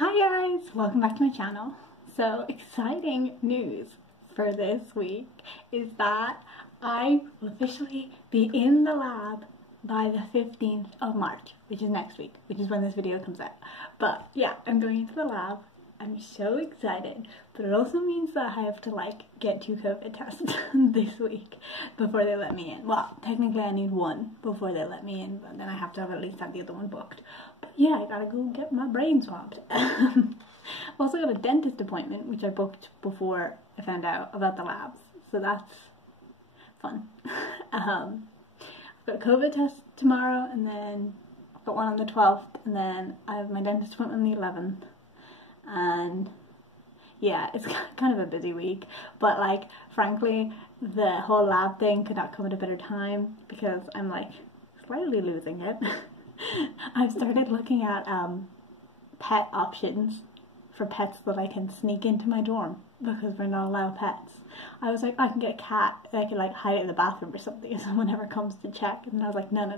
Hi guys, welcome back to my channel. So exciting news for this week is that I will officially be in the lab by the 15th of March, which is next week, which is when this video comes out. But yeah, I'm going into the lab. I'm so excited, but it also means that I have to get 2 COVID tests this week before they let me in. Well, technically I need 1 before they let me in, but then I have to at least have the other one booked. But yeah, I gotta go get my brain swabbed. I've also got a dentist appointment, which I booked before I found out about the labs, so that's fun. I've got a COVID test tomorrow, and then I've got one on the 12th, and then I have my dentist appointment on the 11th. And yeah, it's kind of a busy week, but frankly, the whole lab thing could not come at a better time because I'm slightly losing it. I've started looking at pet options for pets that I can sneak into my dorm because we're not allowed pets. I was like, I can get a cat and I can hide it in the bathroom or something if someone ever comes to check, and I was like, no,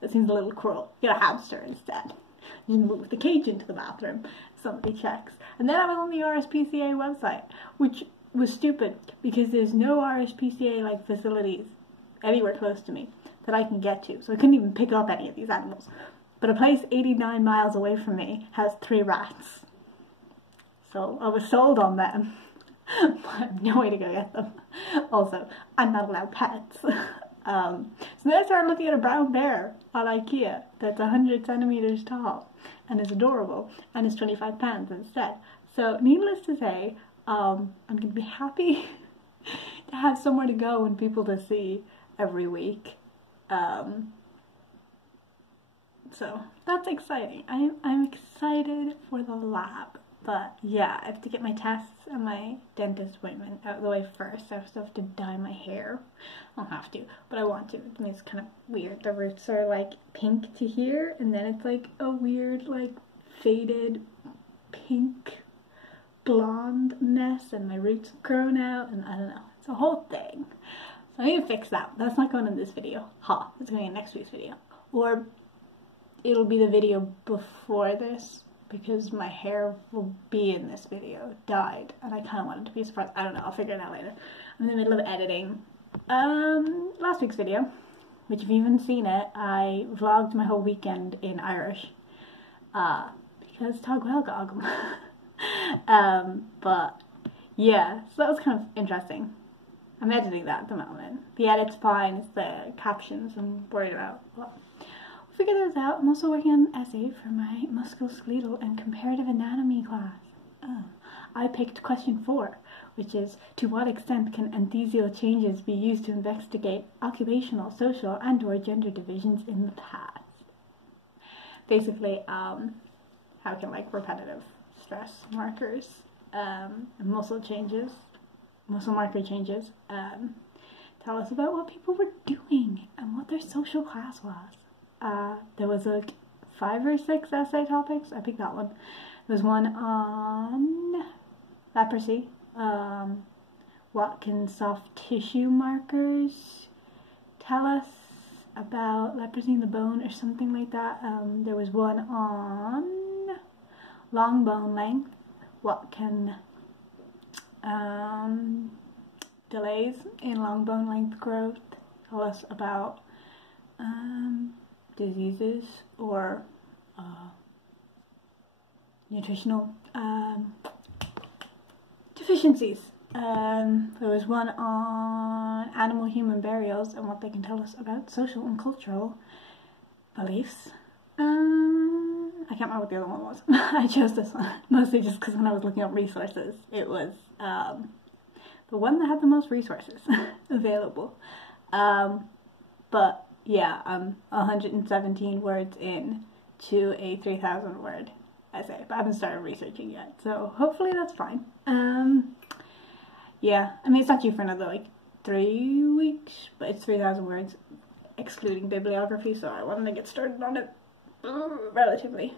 that seems a little cruel. Get a hamster instead. You move the cage into the bathroom, somebody checks. And then I was on the RSPCA website, which was stupid because there's no RSPCA facilities anywhere close to me that I can get to, so I couldn't even pick up any of these animals. But a place 89 miles away from me has 3 rats, so I was sold on them. But I have no way to go get them. Also, I'm not allowed pets. So then I started looking at a brown bear on IKEA that's 100 centimeters tall and is adorable and is 25 pounds instead. So needless to say, I'm going to be happy to have somewhere to go and people to see every week. So that's exciting. I'm excited for the lab. But yeah, I have to get my tests and my dentist appointment out of the way first. I still have to dye my hair. I don't have to, but I want to. I mean, it's kind of weird. The roots are pink to here, and then it's a weird faded pink blonde mess, and my roots have grown out, and I don't know. It's a whole thing. So I need to fix that. That's not going in this video. It's going in next week's video. Or it'll be the video before this, because my hair will be in this video, dyed, and I kind of want it to be a surprise. I don't know, I'll figure it out later. I'm in the middle of editing last week's video, which if you haven't seen it, I vlogged my whole weekend in Irish, because Tag Welgog. But yeah, so that was kind of interesting. I'm editing that at the moment. The edit's fine, it's the captions I'm worried about. Well, figure this out. I'm also working on an essay for my musculoskeletal and comparative anatomy class. I picked question 4, which is, to what extent can enthesial changes be used to investigate occupational, social, and/or gender divisions in the past? Basically, how can repetitive stress markers, muscle marker changes, tell us about what people were doing and what their social class was. There was 5 or 6 essay topics. I picked that one. There was one on leprosy. What can soft tissue markers tell us about leprosy in the bone or something like that. There was one on long bone length. What can delays in long bone length growth tell us about diseases or nutritional deficiencies. There was one on animal-human burials and what they can tell us about social and cultural beliefs. I can't remember what the other one was. I chose this one mostly just because when I was looking up resources, it was the one that had the most resources available. But yeah, I'm 117 words in to a 3,000 word essay, but I haven't started researching yet, so hopefully that's fine. Yeah, I mean, it's not due for another 3 weeks, but it's 3,000 words excluding bibliography, so I wanted to get started on it relatively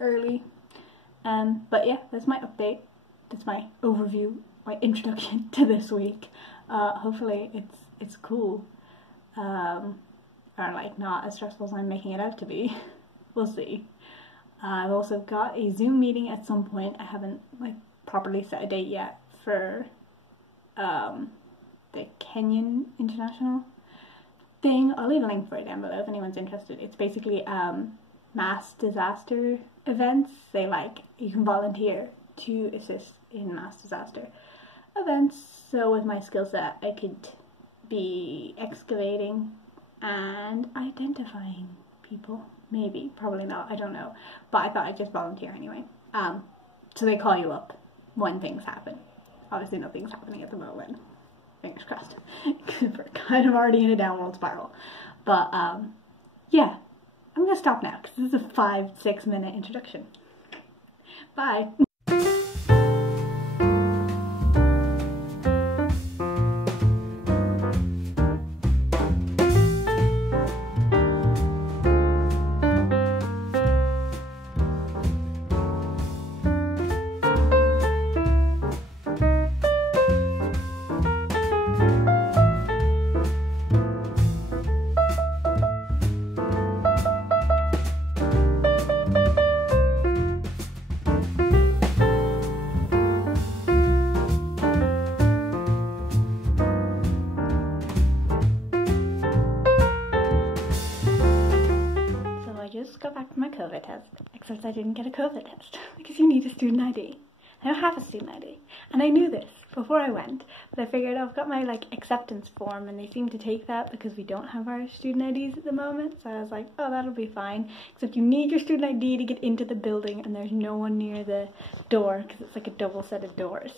early. But yeah, that's my update. That's my overview, my introduction to this week. Hopefully it's cool. Or not as stressful as I'm making it out to be. We'll see. I've also got a Zoom meeting at some point. I haven't like properly set a date yet for the Kenyan International thing. I'll leave a link for it down below if anyone's interested. It's basically mass disaster events. They you can volunteer to assist in mass disaster events. So with my skill set, I could be excavating and identifying people. Maybe, probably not, I don't know. But I thought I'd just volunteer anyway. So they call you up when things happen. Obviously nothing's happening at the moment. Fingers crossed. We're kind of already in a downward spiral. But yeah, I'm gonna stop now because this is a 5-6 minute introduction. Bye. Got back from my COVID test, except I didn't get a COVID test because you need a student ID. I don't have a student ID, and I knew this before I went, but I figured I've got my acceptance form and they seem to take that because we don't have our student IDs at the moment, so I was like, oh, that'll be fine, except you need your student ID to get into the building and there's no one near the door because it's like a double set of doors,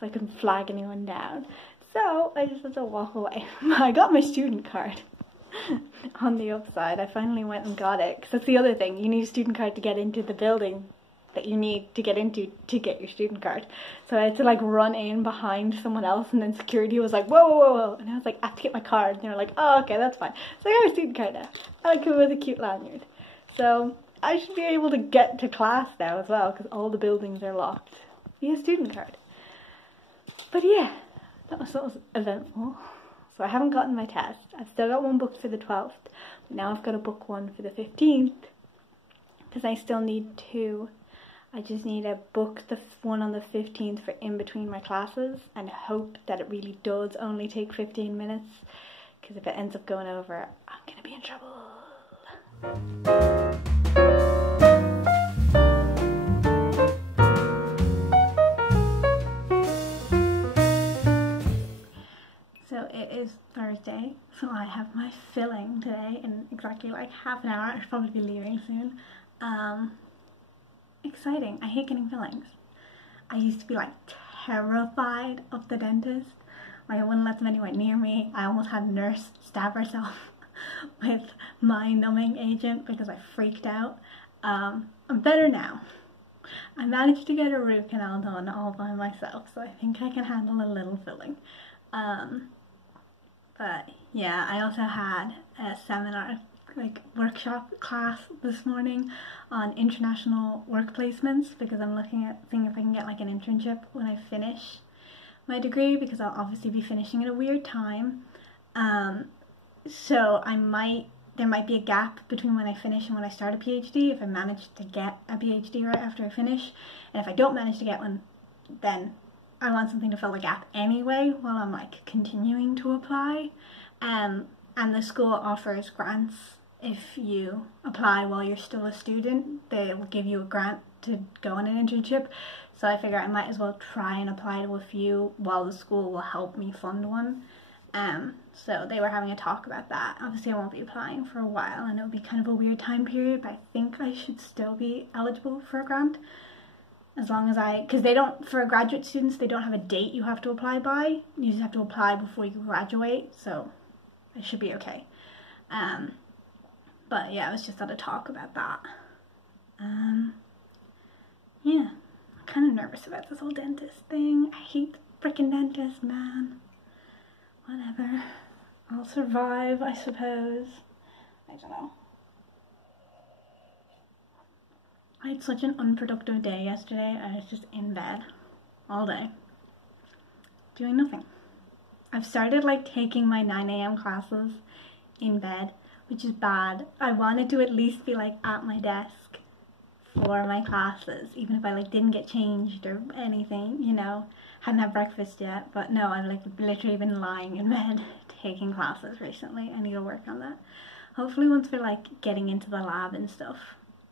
so I couldn't flag anyone down, so I just had to walk away. I got my student card. On the upside, I finally went and got it, because that's the other thing, you need a student card to get into the building that you need to get into to get your student card. So I had to run in behind someone else, and then security was like, whoa, whoa, whoa, whoa, and I was like, I have to get my card, and they were like, oh, okay, that's fine. So I got my student card now, and I come with a cute lanyard. So I should be able to get to class now as well, because all the buildings are locked via student card. But yeah, that was eventful. So I haven't gotten my test. I've still got one booked for the 12th, but now I've got to book one for the 15th because I still need two. I just need to book the one on the 15th for in between my classes and hope that it really does only take 15 minutes, because if it ends up going over, I'm going to be in trouble. So it is Thursday, so I have my filling today in exactly half an hour. I should probably be leaving soon. Exciting. I hate getting fillings. I used to be terrified of the dentist. I wouldn't let them anywhere near me. I almost had a nurse stab herself with my numbing agent because I freaked out. I'm better now. I managed to get a root canal done all by myself, so I think I can handle a little filling. But yeah, I also had a seminar, workshop class this morning on international work placements, because I'm looking at seeing if I can get an internship when I finish my degree, because I'll obviously be finishing at a weird time. So there might be a gap between when I finish and when I start a PhD if I manage to get a PhD right after I finish, and if I don't manage to get one, then I want something to fill the gap anyway while I'm continuing to apply. And the school offers grants if you apply while you're still a student. They will give you a grant to go on an internship. So I figure I might as well try and apply to a few while the school will help me fund one. So they were having a talk about that. Obviously I won't be applying for a while and it'll be kind of a weird time period, but I think I should still be eligible for a grant. As long as because they don't, for graduate students, they don't have a date you have to apply by. You just have to apply before you graduate, so I should be okay. But yeah, I was just at a talk about that. Yeah, I'm kind of nervous about this whole dentist thing. I hate the freaking dentist, man. Whatever. I'll survive, I suppose. I don't know. I had such an unproductive day yesterday. I was just in bed all day, doing nothing. I've started taking my 9 AM classes in bed, which is bad. I wanted to at least be at my desk for my classes, even if I like didn't get changed or anything, you know, hadn't had breakfast yet. But no, I've like literally been lying in bed taking classes recently. I need to work on that. Hopefully once we're like getting into the lab and stuff,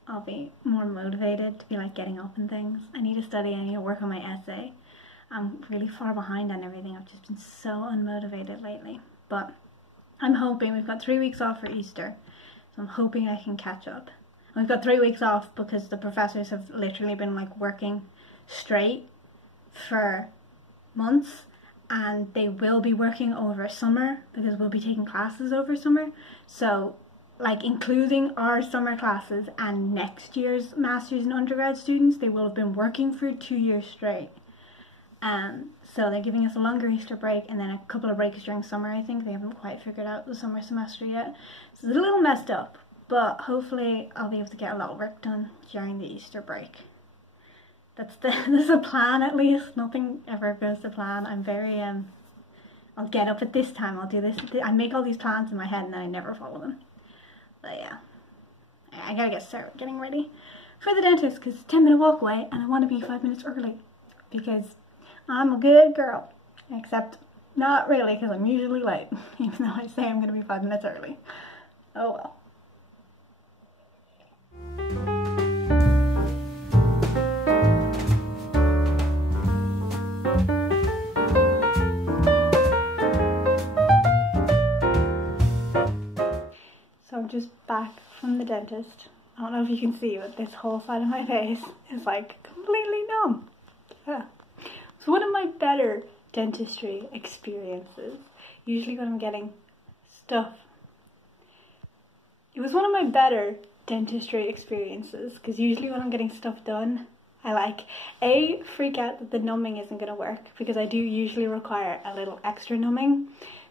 I'll be more motivated to be like getting up and things. I need to study, I need to work on my essay. I'm really far behind on everything. I've just been so unmotivated lately. But I'm hoping, we've got 3 weeks off for Easter, so I'm hoping I can catch up. We've got 3 weeks off because the professors have literally been like working straight for months, and they will be working over summer because we'll be taking classes over summer. So like including our summer classes and next year's master's and undergrad students, they will have been working for 2 years straight. So they're giving us a longer Easter break and then a couple of breaks during summer. I think they haven't quite figured out the summer semester yet, so it's a little messed up, but hopefully I'll be able to get a lot of work done during the Easter break. That's the plan at least. Nothing ever goes to plan. I'm very I'll get up at this time, I'll do this. I make all these plans in my head and then I never follow them. But yeah, I gotta get started getting ready for the dentist because it's a 10-minute walk away and I want to be 5 minutes early because I'm a good girl. Except not really, because I'm usually late, even though I say I'm going to be 5 minutes early. Oh well. So I'm just back from the dentist. I don't know if you can see, but this whole side of my face is like completely numb. Yeah. It's one of my better dentistry experiences. Usually when I'm getting stuff. It was one of my better dentistry experiences because usually when I'm getting stuff done, I like freak out that the numbing isn't going to work because I do usually require a little extra numbing.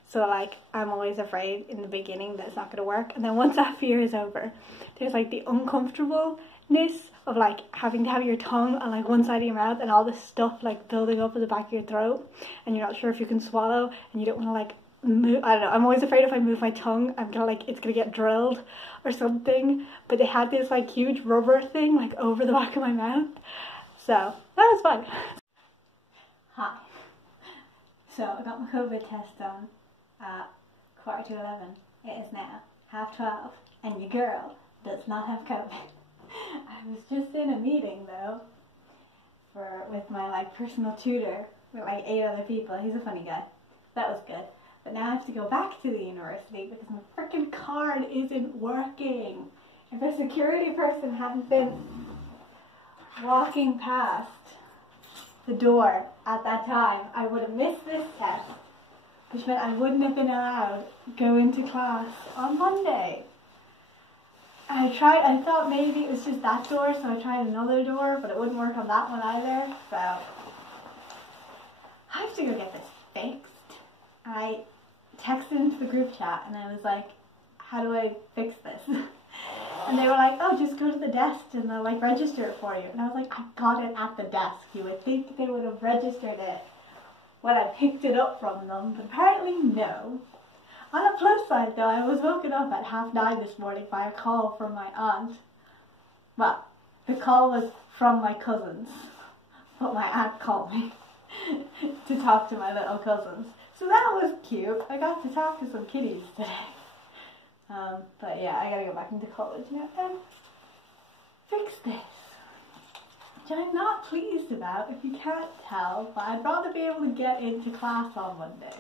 So like I'm always afraid in the beginning that it's not going to work, and then once that fear is over, there's like the uncomfortableness of like having to have your tongue on like one side of your mouth and all this stuff like building up at the back of your throat, and you're not sure if you can swallow and you don't want to like move. I don't know, I'm always afraid if I move my tongue I'm gonna like it's gonna get drilled or something. But they had this like huge rubber thing like over the back of my mouth, so that was fun. Hi. So I got my COVID test done at 11:15. It is now 12:30 and your girl does not have COVID. I was just in a meeting though with my like personal tutor with like 8 other people. He's a funny guy. That was good. But now I have to go back to the university because my freaking card isn't working. If a security person hadn't been walking past the door at that time, I would have missed this test, which meant I wouldn't have been allowed to go into class on Monday. I thought maybe it was just that door, so I tried another door, but it wouldn't work on that one either, so I have to go get this fixed. I texted into the group chat and I was like, how do I fix this? And they were like, oh, just go to the desk and they'll like register it for you. And I was like, I got it at the desk. You would think they would have registered it when I picked it up from them, but apparently no. On the plus side though, I was woken up at 9:30 this morning by a call from my aunt. Well, the call was from my cousins, but my aunt called me to talk to my little cousins. So that was cute. I got to talk to some kiddies today. But yeah, I gotta go back into college now and fix this. Which I'm not pleased about, if you can't tell, but I'd rather be able to get into class on Monday.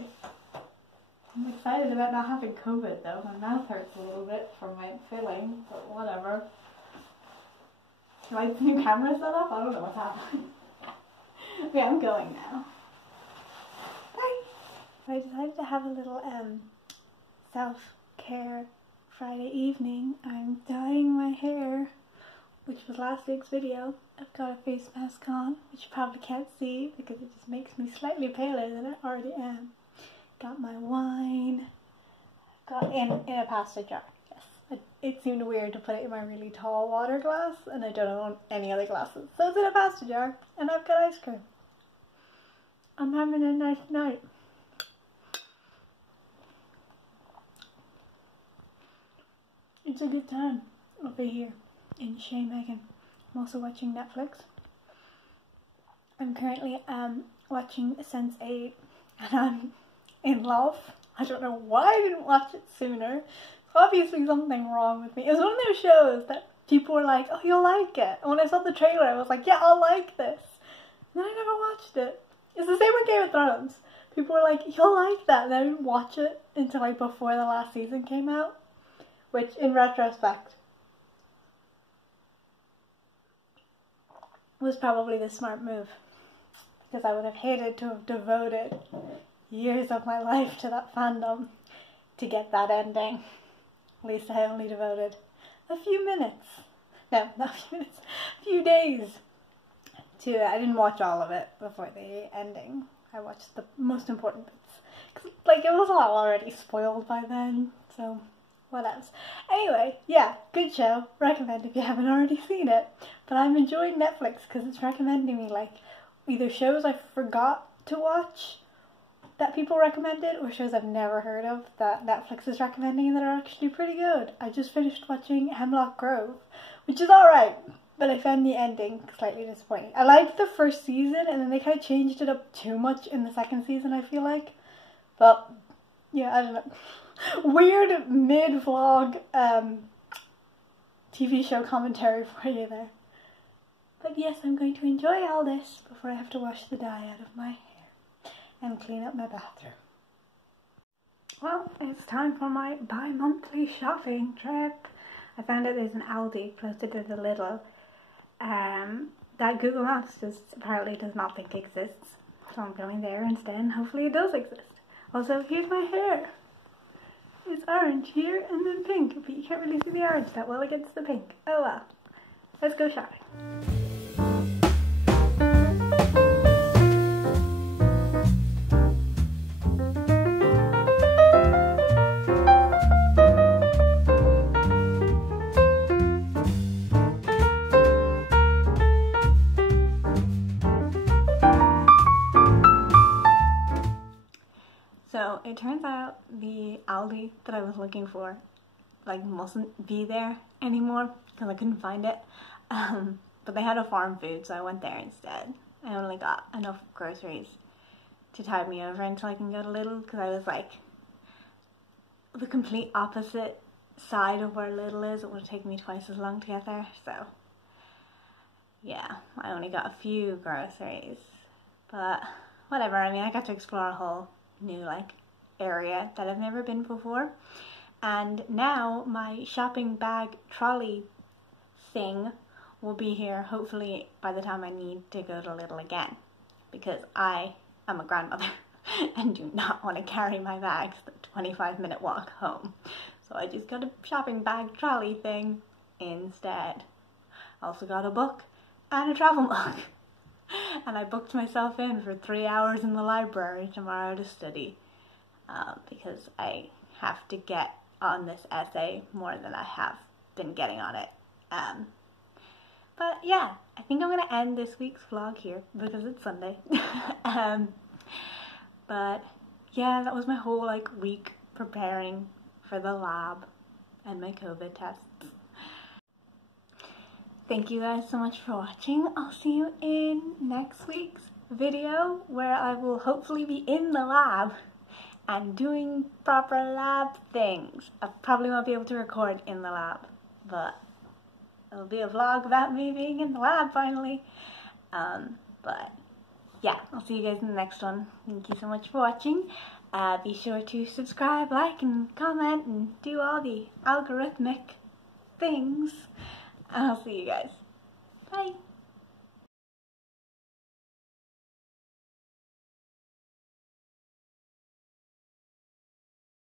I'm excited about not having COVID though. My mouth hurts a little bit from my filling, but whatever. Do I have the new camera set up? I don't know what's happening. Okay, I'm going now. Bye! So I decided to have a little self-care Friday evening. I'm dyeing my hair, which was last week's video. I've got a face mask on, which you probably can't see because it just makes me slightly paler than I already am. Got my wine. Got in a pasta jar. Yes, it seemed weird to put it in my really tall water glass, and I don't own any other glasses, so it's in a pasta jar, and I've got ice cream. I'm having a nice night. It's a good time over here in Shea Megan. I'm also watching Netflix. I'm currently watching Sense8 and I'm in love. I don't know why I didn't watch it sooner. There's obviously something wrong with me. It was one of those shows that people were like, oh, you'll like it. And when I saw the trailer, I was like, yeah, I'll like this. And then I never watched it. It's the same with Game of Thrones. People were like, you'll like that. And I didn't watch it until like before the last season came out. Which, in retrospect, was probably the smart move. Because I would have hated to have devoted years of my life to that fandom to get that ending. At least I only devoted a few minutes. No, not a few minutes. A few days to it. I didn't watch all of it before the ending. I watched the most important bits. 'Cause, like, it was all already spoiled by then, so what else? Anyway, yeah, good show. Recommend if you haven't already seen it. But I'm enjoying Netflix because it's recommending me, like, either shows I forgot to watch that people recommended, or shows I've never heard of that Netflix is recommending that are actually pretty good. I just finished watching Hemlock Grove, which is alright, but I found the ending slightly disappointing. I liked the first season, and then they kind of changed it up too much in the second season, I feel like. But, yeah, I don't know. Weird mid-vlog TV show commentary for you there. But yes, I'm going to enjoy all this before I have to wash the dye out of my hair and clean up my bathroom. Well, it's time for my bi-monthly shopping trip. I found out there's an Aldi closer to the Lidl that Google Maps just apparently does not think exists. So I'm going there instead, and hopefully it does exist. Also, here's my hair. It's orange here and then pink, but you can't really see the orange that well against the pink. Oh well. Let's go shopping. So it turns out the Aldi that I was looking for like mustn't be there anymore because I couldn't find it. But they had a farm food, so I went there instead. I only got enough groceries to tide me over until I can go to Lidl, because I was like the complete opposite side of where Lidl is. It would take me twice as long to get there, so yeah, I only got a few groceries, but whatever. I mean, I got to explore a whole new like area that I've never been before, and now my shopping bag trolley thing will be here hopefully by the time I need to go to Lidl again, because I am a grandmother and do not want to carry my bags the 25-minute walk home, so I just got a shopping bag trolley thing instead. Also got a book and a travel mug. And I booked myself in for 3 hours in the library tomorrow to study, because I have to get on this essay more than I have been getting on it. But yeah, I think I'm going to end this week's vlog here because it's Sunday. But yeah, that was my whole like week preparing for the lab and my COVID tests. Thank you guys so much for watching. I'll see you in next week's video, where I will hopefully be in the lab and doing proper lab things. I probably won't be able to record in the lab, but it'll be a vlog about me being in the lab finally. But yeah, I'll see you guys in the next one. Thank you so much for watching. Be sure to subscribe, like, and comment, and do all the algorithmic things. I'll see you guys. Bye.